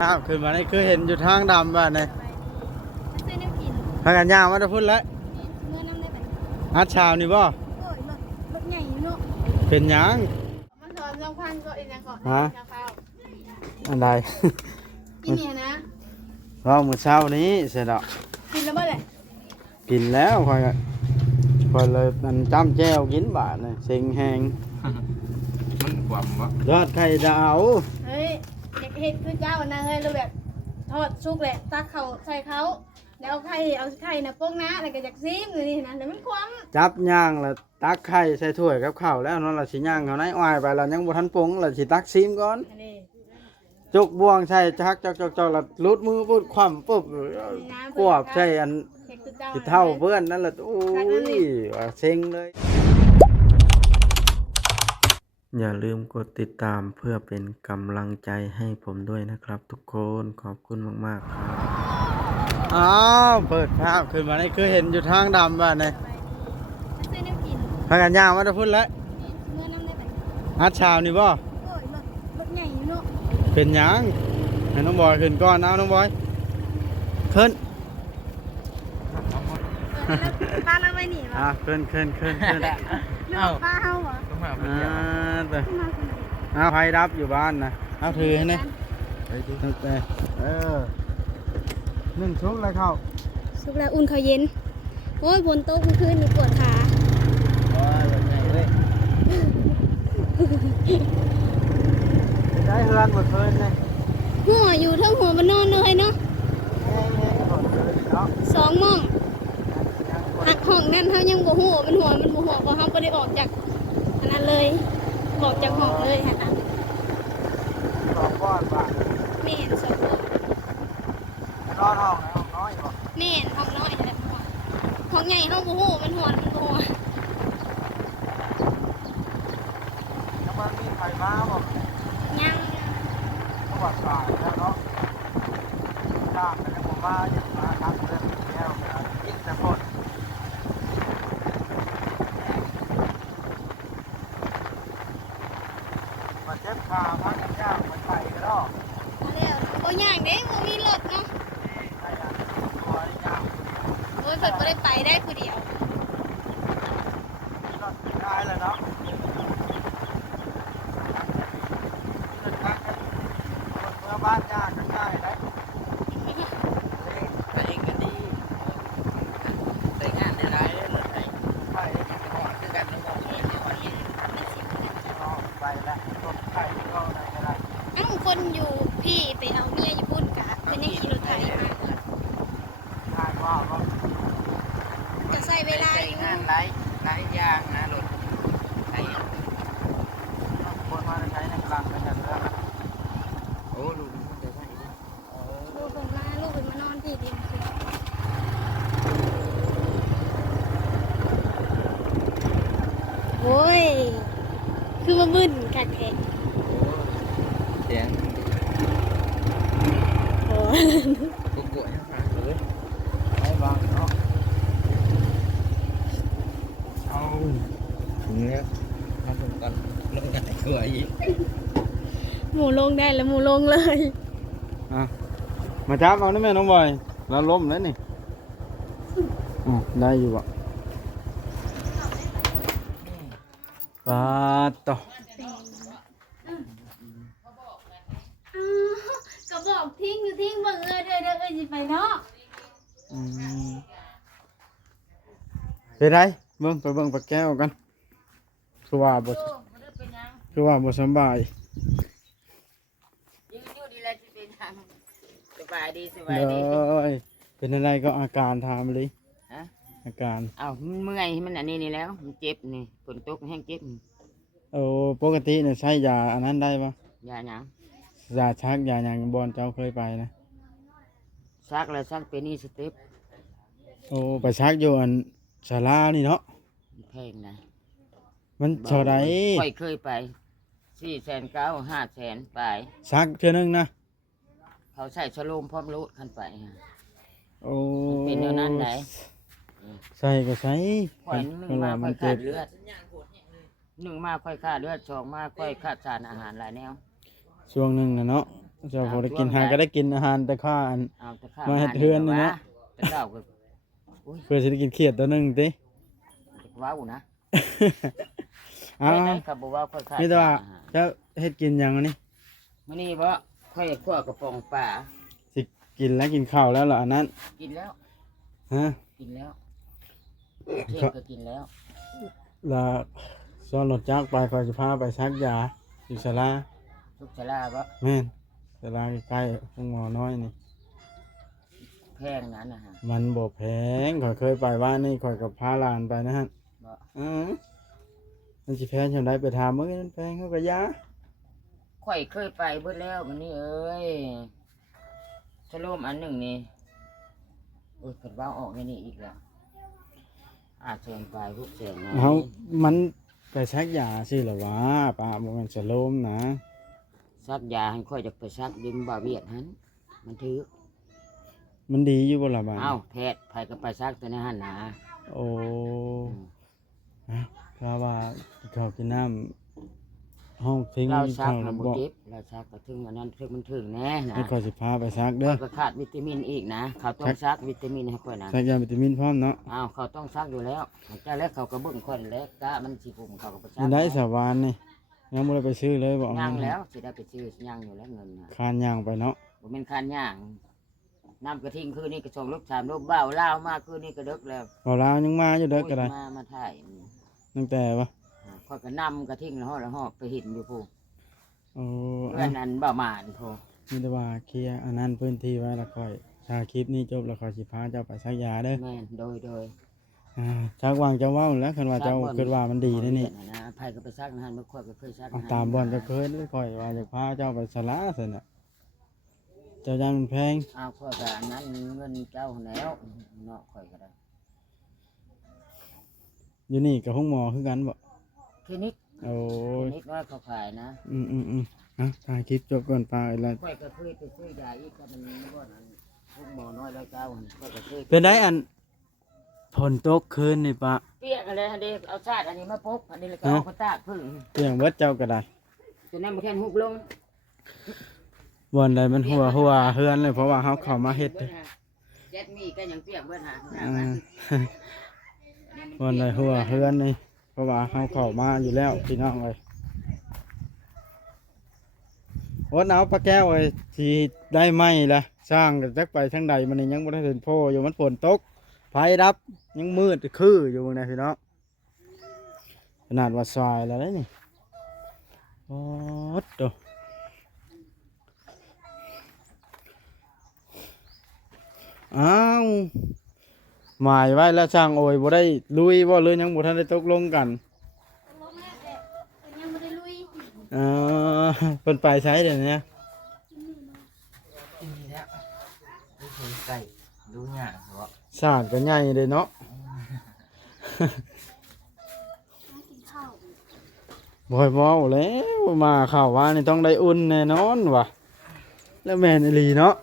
ครับขึ้นมานี่คือเห็นอยู่ทางดำบ้านนี่ซื้อน้ำกินพากันย่างมาจะพุ่นแล้วเมื่อน้ำได้แบบฮัดชาวนี่บ่โอ้ยรถใหญ่เนาะเป็นหยังมันสอน2,000ก็เองยังก่อนฮะอันใดกินเนี่ยนะเรามื้อเช้านี้เสร็จแล้วกินแล้วบ่เลยกินแล้วค่อยเลยมันจ้ำแจ่วกินบาดนี่เซ็งแฮงมันความวะยอดไข่ดาวเฮ้ยอยากเห็ดคือเจ้านะเฮ้ยเราแบบทอดชุกแหละตักเขาใส่เขาแล้วเอาไข่นะโป้งนะอะไรก็อยากซีมอยู่นี่นะแต่มันความจับย่างแล้วตักไข่ใส่ถ้วยกับข้าวแล้วเนาะเราสิย่างเขาในอ้อยไปแล้วยังบ่ทันปรุงเราสิตักซีมก่อนจุกบ่วงใส่ชักจอกแล้วลุดมือปุ๊บคว่ำปุ๊บกวบใส่อันสิเท่าเพื่อนนั่นแหละโอ้ยว่าเซ็งเลยอย่าลืมกดติดตามเพื่อเป็นกำลังใจให้ผมด้วยนะครับทุกคนขอบคุณมากๆครับอ้าวเปิดภาพขึ้นมานี่คือเห็นอยู่ทางดำบ้านนี่ซื้อน้ำกินพากันย่างมาจะพุ่นแล้วเมื่อน้ำได้แบบฮัดชาวนี่บ่โอ้ยรถใหญ่เนาะเป็นหยังให้น้องบอยขึ้นก่อนเอาน้องบอยขึ้นป้าเราไม่หนีวะขึ้นเอาป้าเฮาเหรอเอาไฟดับอยู่บ้านนะเอาถือให้นี่นึ่งชุกเลยเข้าสุกแล้วอุ่นเขาเย็นโอ้ยฝนตกคืนนี่ปวดขาโอ้ยแบบไหนเลยได้เฮือนหมดคืนเลยหัวอยู่ทั้งหัวมันนอนเลยเนาะ2 โมงหักห้องนั่นเขายังบ่หัวมันหัวเพราะเขาไม่ได้ออกจากอันนั้นเลยออกจากห้องเลยค่ะนะ2 ก้อนป่ะเมน2 ก้อนนอนห้องน้อยป่ะเมนห้องน้อยแบบห้องใหญ่ห้องบ่หัวมันหัวแล้วมันมีไฟฟ้าป่ะยังประวัติศาสตร์แล้วเนาะจ้างกันผมว่าอย่างมาทำเรื่องแก้วกินแต่คนมาเจ็บขาพักย่างไปไปกันแล้วโอ้ยอย่างเด้บ่มีรถเนาะโอ้ยเพิ่นบ่ได้ไปได้ผู้เดียวรถได้เลยเนาะเมื่อบ้านย่างกันได้ได้แต่เองก็ดีแต่งานได้หลายเลยรถไถไปหอดคือกันแล้วก็ไปแล้วรถไถก็ได้ก็ได้คนอยู่พี่ไปเอาเมียอยู่พุ่นกะเป็นยังขี่รถไถมาง่ายว่าจะใส่เวลาอยู่งานหลายอย่างนะรถไถคนมาใช้ในกลางเป็นแบบนั้นโอ้ลูกมันจะใส่ดิลูกเพิ่นมานอนที่เดียวโอ้ยคือมาบึ้นกัดแขนเสียงโอ้กูกลัวให้ฟังเลยไอ้บางเนาะเอาถึงเนี้ยทำผมก่อนลงกันกลัวอีกหมูลงได้แล้วหมูลงเลยมาจับเอานี่แม่น้องบอยแล้วล้มแล้วนี่ได้อยู่อ่ะปาต่อก็บอกทิ้งอยู่ทิ้งเบิ่งเด้อสิไปเนาะไปไรเบิ่งไปเบิ่งปลาแก้วกันคือว่าบ่สบายอยู่ดีแล้วที่เป็นทางสบายดีเป็นอะไรก็อาการทำเลยอาการเมื่อยมันอันนี้แล้วมันเจ็บนี่ฝนตกแห้งเจ็บปกติเนี่ยใช้ยาอันนั้นได้ปะยาหยังยาชักยาหยังบอลเจ้าเคยไปนะชักแล้วชักเป็นนี่สเต็ปไปชักอยู่อันศาลานี่เนาะแพงนะมันเท่าไรค่อยเคยไป400,000 500,000ไปชักเท่านึงนะเขาใส่ชะโลมพร้อมโลดขันไปเป็นเดี๋ยวนั้นไหนใส่ก็ใส่ค่อย1มาค่อยขาดเลือด1มาค่อยขาดเลือด2มาค่อยขาดสารอาหารหลายแนวช่วงนึงนะเนาะ เจ้าบ่ได้กินอาหารก็ได้กินอาหารแต่ข้าอัน เอาแต่ข้า มาเฮ็ดเฮือนนี่เนาะ แต่เราก็อุ้ย เพื่อสิได้กินเขียดตัวหนึงติ ว้าวนะ อ้าว ได้ครับบ่ว่าค่อยขาด นี่แต่ว่าเจ้าเฮ็ดกินหยังอันนี้ มื้อนี้บ่ค่อยคั่วกระป๋องปลา สิกินแล้วกินข้าวแล้วเหรออันนั้น กินแล้ว ฮะ กินแล้วเที่ยงก็กินแล้ว แล้วซ้อนรถจักรไปคอยสิพาไปซักยาอยู่ศาลา ทุกชลาบ่ แม่นศาลาใกล้ๆห้องหมอน้อยนี่ แพงนั้นนะฮะ มันบ่แพงข่อยเคยไปว่านี่ข่อยกับพาหลานไปนะฮะ บ่ มันสิแพงจังไดไปถามมึงมันแพงเขาก็ยา ข่อยเคยไปเบิดแล้วมื้อนี้เอ้ยชะโลมอันหนึ่งนี่โอ้ยเพิ่นว่าออกในนี่อีกแล้วอาเชิญไปทุกเสียงนะ เฮามันไปซักยาสิเหรอวะป้าบ่แม่นสโลมนะ ซักยาให้ค่อยจะไปซักดินบ่าเวียดหันมันถือ มันดีอยู่บ่ล่ะบ้า เอ้าแพทย์ไผก็ไปซักตัวในหันนะ โอ้ฮะถ้าว่าข้าวกินน้ำห้องทิ้ง เราซัก ข้าว นะ แล้ว บ่ บ่ เจ็บเราซักก็ถึงอันนั้นถึงมันถึงแน่นะ ให้ข่อยสิพาไปซักเด้อ ก็ขาดวิตามินอีกนะเขาต้องซักวิตามินให้ค่อยนะ ซักยาวิตามินพร้อมเนาะ อ้าวเขาต้องซักอยู่แล้วแต่แล้วเขาก็เบิ่งคนแล้วกะมันสิปุ่มเขาก็ไปซั มันได้สวานนี่ยังบ่ได้ไปซื้อเลยบ่เอา ย่าง เงิน แล้วสิได้ไปซื้อย่างอยู่แล้วเงินนะ คานย่างไปเนาะ บ่แม่นคันย่างน้ำกระทิงคืนนี้ก็ส่งลูก3ลูกเบ้าลาวมาคืนนี้ก็ดึกแล้ว เอาลาวยังมาอยู่เด้อก็ได้ มาถ่าย ตั้งแต่ว่า ค่อยก็นำกระทิงแล้วฮอดไปหินอยู่ผู้ โอ้ เพื่อนนั้นบ่มานผู้ มีแต่ว่าเคลียร์อันนั้นพื้นที่ไว้แล้วค่อยถ้าคลิปนี้จบแล้วค่อยสิพาเจ้าไปซักยาเด้อ แม่นโดย จักวางเจ้าเว้าแล้วคันว่าเจ้าคิดว่ามันดีนี่นี่ นะไผก็ไปซักนะฮะบ่ค่อยก็เคยซัก เอาตามบ่อนเจะเคยเลยค่อยว่าจะพาเจ้าไปสลาซั่นน่ะเจ้ายังมันแพง เอาค่อยก็อันนั้นเงินเจ้าแล้วเนาะค่อยก็ได้ อยู่นี่กับห้องหมอคือกันบ่ คลินิก โอ้ คลิ ย นิกน้อยเขาขายนะ ถ่ายคลิปจบก่อนไปแล้ว ค่อยก็เคยไปซื้อยาอีกก็มันบ่นั้นพวกหมอน้อยแล้วเจ้าค่อยก็เคย เป็นได้อันฝนตกคืนนี่ปะ เปียกอะไรฮะเด็กเอาชาติอันนี้มาปุ๊บอันนี้แล้วก็เอากระตากพึ่ง เตียงเบิดเจ้าก็ได้ จนนั้นบ่แค่นหุบลง บ่อนใดมันหัวเฮือนเลยเพราะว่าเฮาเข้ามาเฮ็ด เจ็ดมีก็ยังเปียกเบิดหา บ่อนใดหัวเฮือนนี่เพราะว่าเฮาเข้ามาอยู่แล้วพี่น้องเอ้ยโอ้หนาวปลาแก้วเอ้ยสิได้ไหมล่ะสร้างก็จักไปทางใดมันนี่ยังบ่ได้เห็นโพอยู่มันฝนตกไฟดับยังมืดคืออยู่นะพี่น้องขนาดว่าซอยแล้วนี่โอ้โตอ้าวหมายไว้แล้วช่างโอยบ่ได้ลุยบ่เลยยังบ่ทันได้ตกลงกัน ลงแล้วแต่ยังไม่ได้ลุย เออเพิ่นไปใช้เดี๋ยวนี้ นี่แล้วดูไก่ดูหญ้าเหรอ สาดก็ใหญ่เลยเนาะ กินข้าว บ่อยเว้าแล้วมาข่าวว่านี่ต้องได้อุ่นแน่นอนว่ะแล้วแม่นอีหลีเนาะ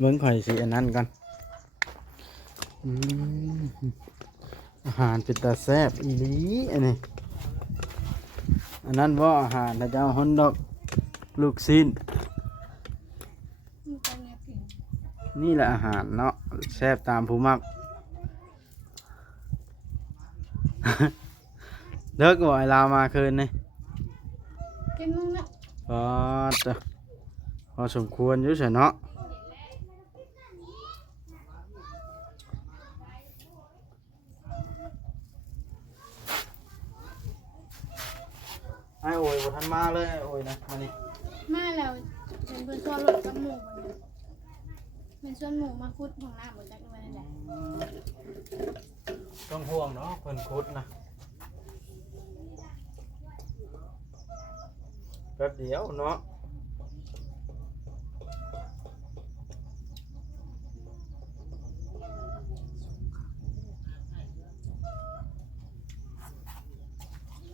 เบิ่งข่อยสิอันนั้นกันอืมอาหารเป็นตาแซ่บอีหลีอันนี้อันนั้นบ่อาหารถ้าจะเอาฮอนดอกลูกชิ้น มีแต่เนื้อผิง นี่แหละอาหารเนาะแซ่บตามผู้มัก เลิกบ่ไอ้ลาวมาคืนนี่ กินมึงนะ ก็จะพอสมควรอยู่ใช่เนาะไอ้โอ้ยบ่ทันมาเลยไอ้โอ้ยนะมานี่ มาแล้วเป็นเพื่อนชวนรถกับหมูเป็นชวนหมูมาคุดของหน้าหมดจักรวาลแหละ ต้องห่วงเนาะเพิ่นคุดนะแป๊บเดียวเนาะ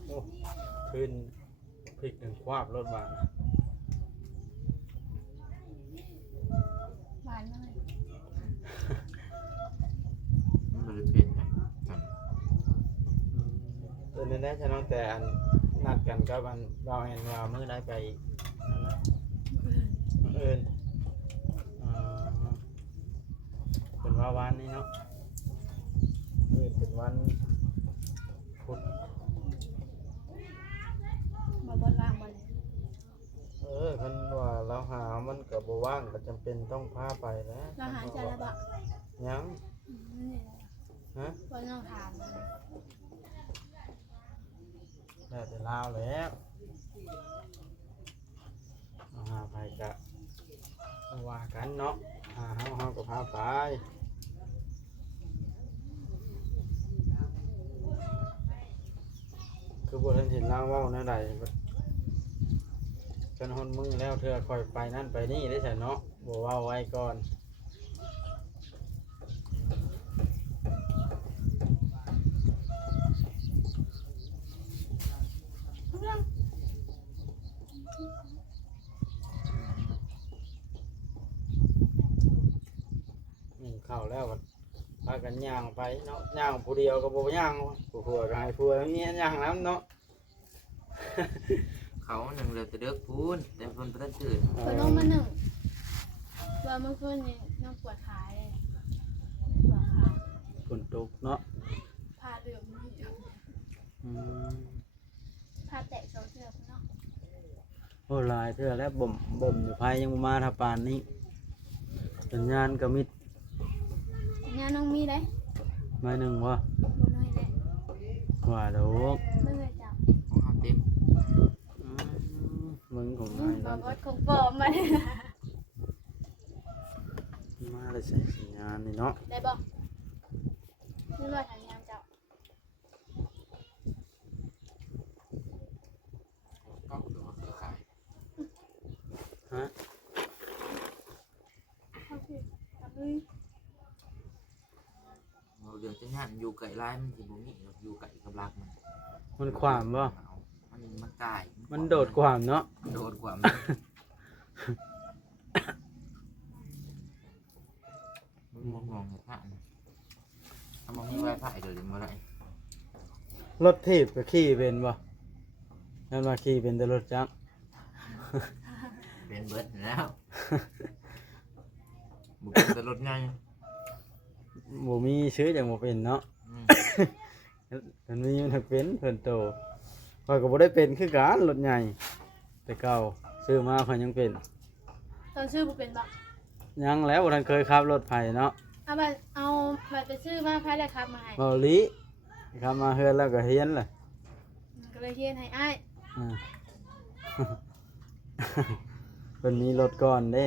โอ้ขึ้นพริกหนึ่งควาบรถบาน หวานมากเลย มันเลยเปลี่ยน ตัวนี้นะฉันน้องแต่อัน นัดกันกับมันเราเห็นว่ามื้อใดไปนั่นนะมื้ออื่นเป็นว่าวันนี้เนาะเป็นวันพุธ มาบนล่างมาเลย คันว่าเราหามันก็บ่ว่างก็จำเป็นต้องพาไปแล้ว เราหาจาระบะ ยัง นี่แหละ ฮะ วันน้องถามเลย ได้แต่ลาวแล้วเอาหาไปก็ว่ากันเนาะหาเฮาก็พาไปคือบ่ทันเห็นลาวเว้าแนวใดจนฮอนมือแล้วเธอคอยไปนั่นไปนี่ได้ฉันเนาะบ่เว้าไว้ก่อนเข้าแล้วพากันย่างไปเนาะย่างผู้เดียวก็บ่ย่างผู้ผัวก็ให้ผัวเมียย่างน้ำเนาะ เขาหนึ่งเลยจะเด็กพูนแต่คนประตื่น เปิดลงมาหนึ่งว่าเมื่อคืนนี้น้องปวดขาเลยปวดขา ฝนตกเนาะ พาเดือดมือ อืม พาแตะโซเชียลเนาะ โอ้หลายเทื่อแล้วบ่มอยู่ภายยังบ่มาถ้าปานนี้สัญญาณก็มิด งานน้องมีได้ หน่อยหนึงบ่ บนน้อยได้ ว่าดอก ไม่เคยจับ ของเขาเต็ม มึงของ บ นาย อกว่าคงปลอมมา มาเลยใส่สัญญาณนี่เนาะ ได้บอกนี่ว่าทางงานจับ ก็ตัวเครือข่าย ฮะ โอเคจับเลย เดี๋ยวจะงานอยู่ไก่ไล่มันจะบ่มีอยู่ไก่กับรักมัน มันขวามบ่ มันตาย มันโดดขวามเนาะ โดดกว่ามันมองเห็นผ่านถ้ามองนี่ไว้ผ่านเดี๋ยวเมื่อไร รถถีบก็ขี่เป็นบ่นั่นว่าขี่เป็นแต่รถจักร เป็นเบิร์ดแล้วบุกจะรถง่าย บ่มีชื่อจังบ่เป็นเนาะ มันมีมันถึกเป็นเพิ่นโตข้อยก็บ่ได้เป็นคือกันรถใหญ่แต่เก่าซื้อมาข้อยยังเป็น ตอนชื่อบุเป็นบอก ยังแล้วบ่ทันเคยขับรถไผเนาะ เอาบัตรไปชื่อมาใครเลยครับมาให้ เบาหลีขับมาเฮือนแล้วก็เฮียนล่ะ ก็เลยเทียนให้อ้าย อ่า เพิ่นมีรถก่อนเด้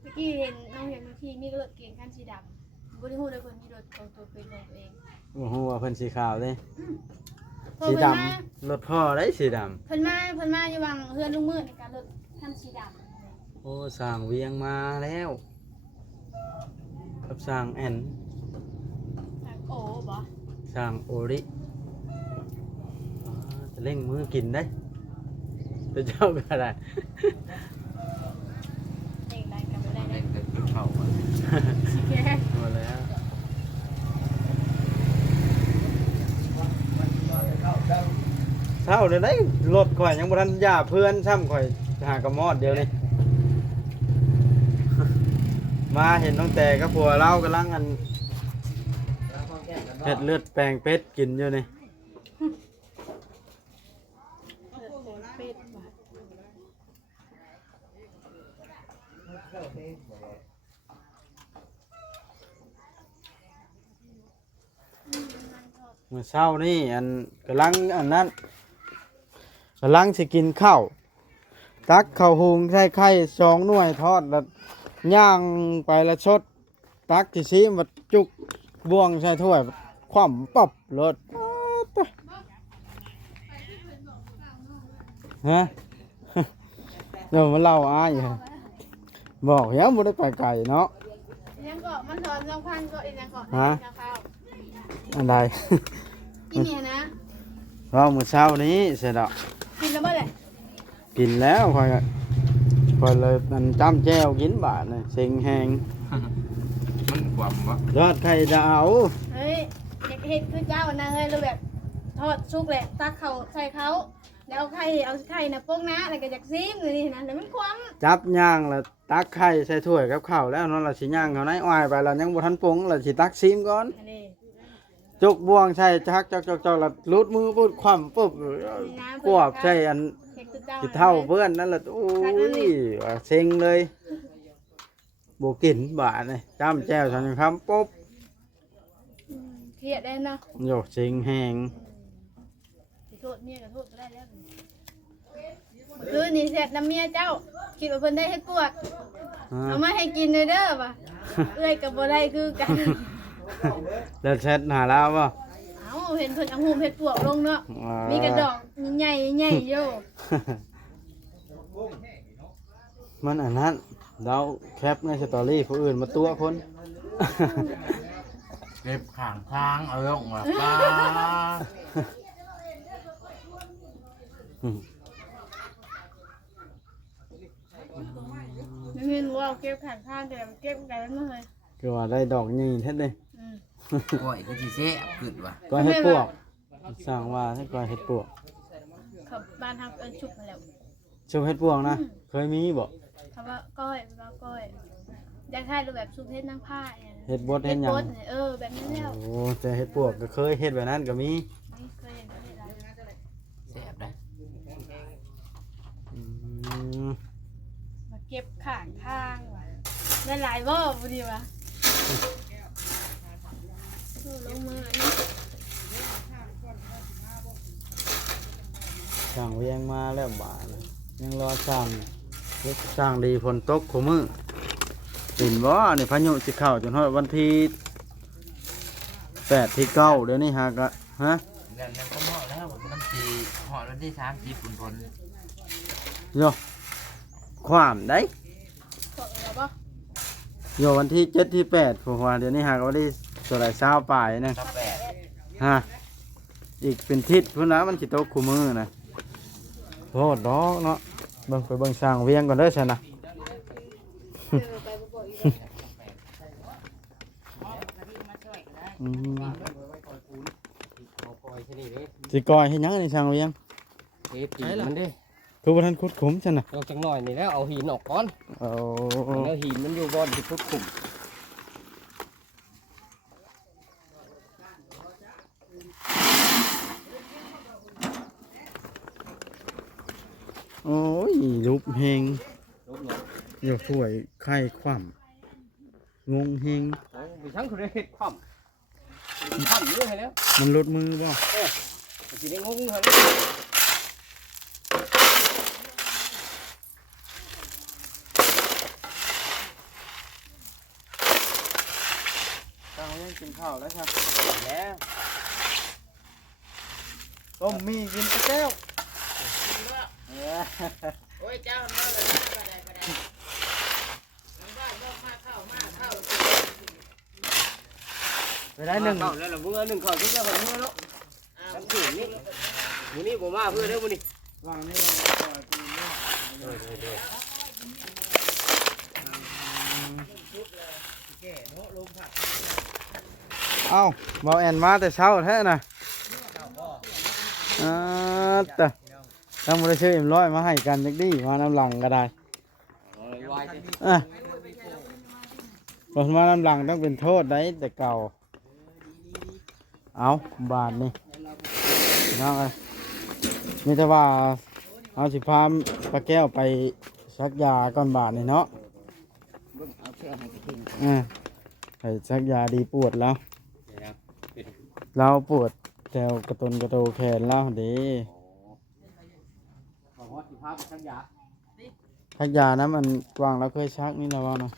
เมื่อกี้เห็นน้องเห็นบางทีมีรถเก๋งคันสีดำบริหูเลยคนมีรถของตัวเป็นของตัวเอง บ่ฮู้ว่าเพิ่นสีขาวเด้ โทร สี เพิ่น ดำ มาร ถพ่อได้สีดำ เพิ่นมาอยู่วังเฮือนลุงมืดในการรถคันสีด โอ้สร้างเวียงมาแล้วกับสร้างแอน ำจากโอ้บ่ สร้างโอริจะเล่งมือกินได้ไปเจ้าก็ได้ เองได้กันไม่ได้เล เล่ ย นกันเข้า แก มาแล้วเช้าเดี๋ยวนี้รถข่อยยังบ่ทันย่าเพื่อนซ้ำข่อยหากระมอดเดียวนี่ มาเห็นน้องแต่กับผัวเรากำลังอันเห็ดเลือดแปลงเป็ดกินอยู่นี่ เป็ดบ่ เมื่อเช้านี่อันกำลังอันนั้นกำลังสิกินข้าวตักข้าวหุงใส่ไข่2 หน่วยทอดแล้วย่างไปแล้วชดตักที่ซีมาจุกบ่วงใส่ถ้วยคว่ำปับรถฮะ เดี๋ยวมาเล่าอ้ายฮะบอกยังบ่ได้ไปไกลเนาะ ยังเกาะมันสอนสองพันก็อีกยังเกาะ ฮะ ข้าว อันใด กินเนี่ยนะ เรามื้อเช้านี้เสร็จแล้ว กินแล้วเมื่อไหร่ กินแล้วค่อยเลยมันจ้ำแจ้วกินบาทนี่เซ็งแหง มันความวะ ยอดไข่ดาว เฮ้ยอยากเห็ดคือเจ้านะเฮ้ยเราแบบท ทอดชุกแหละตักเขาใส่เขาแล้วเอาไข่นะโป้งนะแล้วก็อยากซีมเลยนี่นะแล้วมันคว่ จับย่างแล้วตักไข่ใส่ถ้วยกับข้าวแล้วเนาะเราสิย่างเขาในอ้อยไปเรายังบ่ทันปรุงเราสิตักซีมก่อน ำอันนี้ จกบ่วงใช่ชักจอกแล้วลุดมือปุ๊บคว่ำปุ๊บกวบใช่อัน เห็ดคือเจ้า สิเท่าเพื่อนนั่นแหละโอ้ยว่าเซ็งเลยบ่กินบาดนี่จ้ำแจ่วซั่นครับปุ๊บ เครียดได้เนาะ โยกเซ็งแฮง สิโทษเมียก็โทษก็ได้แล้วคือนี่เสร็จน้ำเมียเจ้าคิดว่าเพิ่นได้เฮ็ดปวก ฮะ เอามาให้กินเลยเด้อป่ะเอ้ยกับบ่ได้คือกัน แล้วแชทหาแล้วบ่ เอ้าเห็นเพิ่นเอาหูมเฮ็ดปวกลงเนาะ มีกระดอกใหญ่ใหญ่ๆโย มันอันนั้นเราแคปในสตอรี่ผู้อื่นมาตัวคน เก็บข้างทางเอาลงมาป้า ไม่เห็นว่าเก็บข้างข้างแต่เก็บกันแล้วเลย คือว่าได้ดอกนี่เท่ดเลย อืม โอ้ยก็สิเสียขึ้นว่ะ ก็เฮ็ดปวกสั่งว่าให้ก็เฮ็ดปวก เขาบ้านทำเอิ้นชุบมาแล้ว ชมเฮ็ดปวกนะเคยมีบ่ คำว่าก้อยอยากให้รูปแบบชุบเฮ็ดนางผ้าเนี่ย เฮ็ดบดเฮ็ดหยัง บดเนี่ยแบบนั้นแล้ว โอ้แต่เฮ็ดปวกก็เคยเฮ็ดแบบนั้นก็มี ไม่เคยเห็นเฮ็ดอะไร เสียบได้ อืม มาเก็บข้างข้างว่ะได้หลายบ่บ่ดีวะลงมืออันนี้ สั่งเวียงมาแล้วบาดยังรอสั่งเฮ็ดสั่งดีฝนตกคู่มื้อปิ่นบ่นี่พายุสิเข้าจนฮอดวันที่8ที่9เดี๋ยวนี้หากะฮะ เดี๋ยวนั้นก็เหมาะแล้วน้ำจีเหาะวันที่30ปุ่นพล โยความได้ ขอเอาบ่ โยวันที่7ที่8ผมว่าเดี๋ยวนี้หากวันที่เท่าไหร่20ปลายนะ กับแปด ฮะอีกเป็นทิศพุ่นนะมันสิตกคู่มือนะโหดดอกเนาะเบิ่งไปเบิ่งสร้างเวียงก่อนเด้อซั่นนะ อืมสิกอยให้หยังนี่สร้างเวียง เฮ็ดหินมันดิ คือบ่ทันขุดขุมซั่นน่ะ ลองจังหน่อยนี่แล้วเอาหินออกก่อน เอา แล้วหินมันอยู่บอนที่พุดขุม โอ้ยรูปเฮง ลบเนาะ อย่าสวยไข่คว่ำงงเฮง โอ้มีทั้งคือได้เฮ็ดคว่ำอยู่ให้แล้ว มันลดมือบ่ สิได้งงให้ สร้างเวียงกินข้าวแล้วครับ แล้ว ต้มมีกินตะแก้ว โอ้ยเจ้ามาเลยก็ได้ก็ได้บ้านบอกมาเข้า ไปได้หนึ่ง เข้าแล้วล่ะมึงเอาหนึ่งเข้าทุกแล้วมึงเนาะทั้งคืนนี้มื้อนี้บ่มาเพื่อเด้อมื้อนี้ วางนี่ เอ้าเบาแอนมาแต่เช้าแท้น่ะแต่ต้องมาได้ชื่อเอ็มร้อยมาให้กันจักดีมาน้ำหลังก็ได้ วายสิ บอกมาน้ำหลังต้องเป็นโทษได้แต่เก่า เอาบาทนี่น้องเอ้ยมีแต่ว่าเอาสิพามปลาแก้วไปซักยาก่อนบาทนี่เนาะ เอาเชือกให้กิน ไปซักยาดีปวดแล้ว ครับ เราปวดแถวกระตุนกระโตแขนแล้วดี บอกว่าสิพาไปชักยา ซักยานะมันกว้างแล้วเคยชักนี่นะว่านะ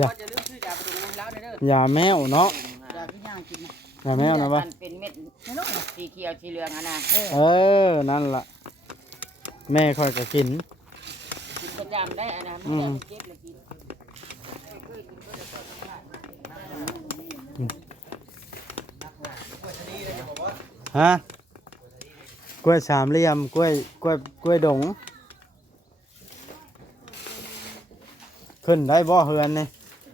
ยา จะลืมซื้อยาไปดูแล้วเด้อย าแมวเนาะ ยาที่ย่างกิน ยาแมวนะปะ มันเป็นเม็ดสีเขียวสีเหลืองอ่ะนะ นั่นล่ะ แม่ค่อยก็กิน กินประจำได้อ่ะนะไม่ได้เก็บเลยกิน ฮะกล้วยสามเหลี่ยมกล้วยดงขึ้นได้บ่เฮือนนี่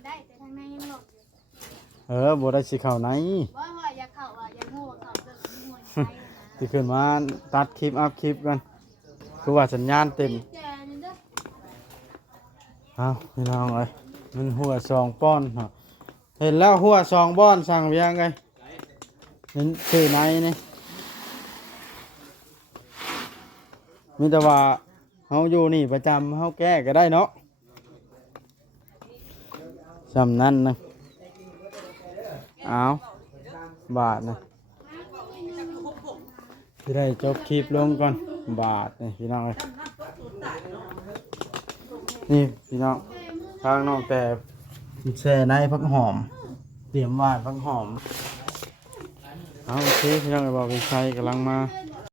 ได้แต่ทางในยังหลบอยู่ บ่ได้สิเข้าไหน ว่าอย่าเข้าอย่าโง่เข้าเกิดหัวใจนะ สิขึ้นมาตัดคลิปอัพคลิปกันคือว่าสัญญาณเต็ม แกนี่เด้อ เอาพี่น้องเอ้ยมันหัวสองป้อนเหรอเห็นแล้วหัวสองป้อนสั่งไปยังไงนี่ชื่อไหนนี่มีแต่ว่าเฮาอยู่นี่ประจำเฮาแก้ก็ได้เนาะจำนั้นนะเอาบาทนะที่ได้จบคลิปลงก่อนบาทนี่พี่น้องเอ้ยนี่พี่น้องทางน้องแต่แช่ในพักหอมเตรียมไว้พักหอมเอาโอเคพี่น้องไอ้บอกเป็นใครกำลังมา